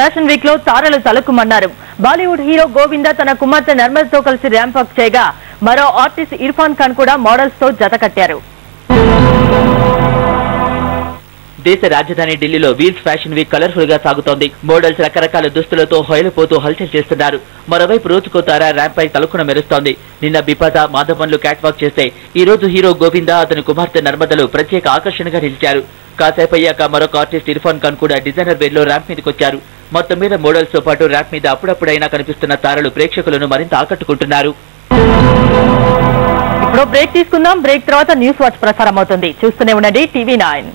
Fashion week లో తారలు తలకుమన్నారు. Bollywood hero Govinda తన కుమార్తె నర్మదతో కలిసి ర్యాంప్ వాక్ చేయగా మరో ఆర్టిస్ట్ ఇర్ఫాన్ ఖాన్ కూడా మోడల్స్ తో జత కట్టారు. దేశ రాజధాని ఢిల్లీలో వీల్స్ ఫ్యాషన్ వీక్ కలర్ఫుల్ గా సాగుతోంది. మోడల్స్ రకరకాల దుస్తులతో హొయలుపోతూ హల్చల్ చేస్తున్నారు. మరోవైపు రోజుకో తార ర్యాంప్ పై తలుకున మెరుస్తోంది. నిన్న బిపాత మాధవన్లు క్యాట్ వాక్ చేస్తే ఈ రోజు హీరో గోవింద అతని కుమార్తె నర్మదలు ప్రత్యేక ఆకర్షణగా నిలిచారు. కాసేపయ్యాక మరొక ఆర్టిస్ట్ ఇర్ఫాన్ ఖాన్ కూడా డిజైనర్ వేర్ లో ర్యాంప్ మీదకొచ్చారు. మొత్తం మీద మోడల్స్ తో పాటు ర్యాంప్ మీద అప్పుడప్పుడైనా కనిపిస్తున్న తారలు ప్రేక్షకులను మరింత ఆకట్టుకుంటున్నారు. ఇప్పుడు బ్రేక్ తీసుకుందాం. బ్రేక్ తర్వాత న్యూస్ వాచ్ ప్రసారం అవుతుంది. చూస్తూనే ఉండండి TV9.